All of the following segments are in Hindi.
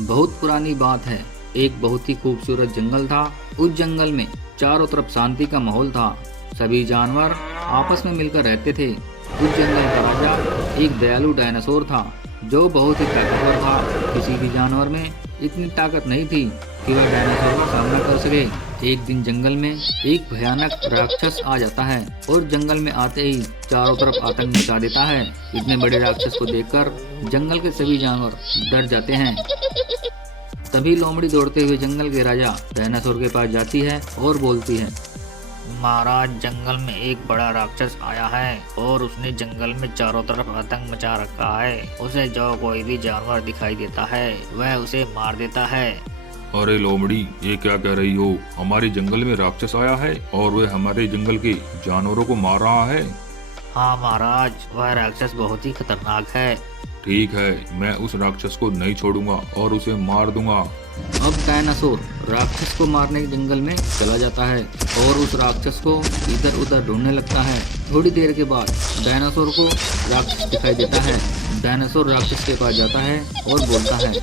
बहुत पुरानी बात है। एक बहुत ही खूबसूरत जंगल था। उस जंगल में चारों तरफ शांति का माहौल था। सभी जानवर आपस में मिलकर रहते थे। उस जंगल का राजा एक दयालु डायनासोर था जो बहुत ही ताकतवर था। किसी भी जानवर में इतनी ताकत नहीं थी कि वह डायनासोर का सामना कर सके। एक दिन जंगल में एक भयानक राक्षस आ जाता है और जंगल में आते ही चारों तरफ आतंक मचा देता है। इतने बड़े राक्षस को देखकर जंगल के सभी जानवर डर जाते हैं। तभी लोमड़ी दौड़ते हुए जंगल के राजा डायनासोर के पास जाती है और बोलती है, महाराज, जंगल में एक बड़ा राक्षस आया है और उसने जंगल में चारों तरफ आतंक मचा रखा है। उसे जो कोई भी जानवर दिखाई देता है वह उसे मार देता है। अरे लोमड़ी, ये क्या कह रही हो? हमारे जंगल में राक्षस आया है और वह हमारे जंगल के जानवरों को मार रहा है। हाँ महाराज, वह राक्षस बहुत ही खतरनाक है। ठीक है, मैं उस राक्षस को नहीं छोड़ूंगा और उसे मार दूंगा। अब डायनासोर राक्षस को मारने जंगल में चला जाता है और उस राक्षस को इधर उधर ढूंढने लगता है। थोड़ी देर के बाद डायनासोर को राक्षस दिखाई देता है। डायनासोर राक्षस के पास जाता है और बोलता है,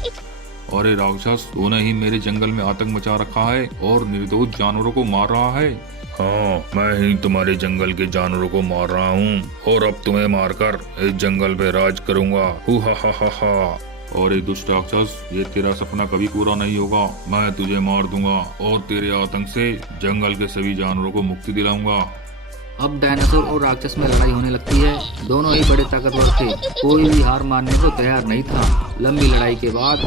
अरे राक्षस, तूने ही मेरे जंगल में आतंक मचा रखा है और निर्दोष जानवरों को मार रहा है। हाँ, मैं ही तुम्हारे जंगल के जानवरों को मार रहा हूँ और अब तुम्हें मारकर इस जंगल पे राज करूंगा। हु हा हा हा हा। और ये दुष्ट राक्षस, ये तेरा सपना कभी पूरा नहीं होगा। मैं तुझे मार दूंगा और तेरे आतंक से जंगल के सभी जानवरों को मुक्ति दिलाऊंगा। अब डायनासोर और राक्षस में लड़ाई होने लगती है। दोनों ही बड़े ताकतवर थे। कोई भी हार मानने को तैयार नहीं था। लंबी लड़ाई के बाद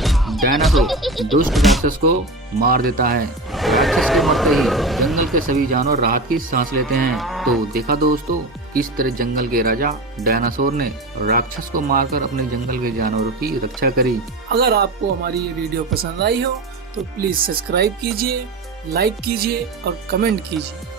डायनासोर दुष्ट राक्षस को मार देता है। राक्षस के मरते ही जंगल के सभी जानवर राहत की सांस लेते हैं। तो देखा दोस्तों, किस तरह जंगल के राजा डायनासोर ने राक्षस को मारकर अपने जंगल के जानवरों की रक्षा करी। अगर आपको हमारी ये वीडियो पसंद आई हो तो प्लीज सब्सक्राइब कीजिए, लाइक कीजिए और कमेंट कीजिए।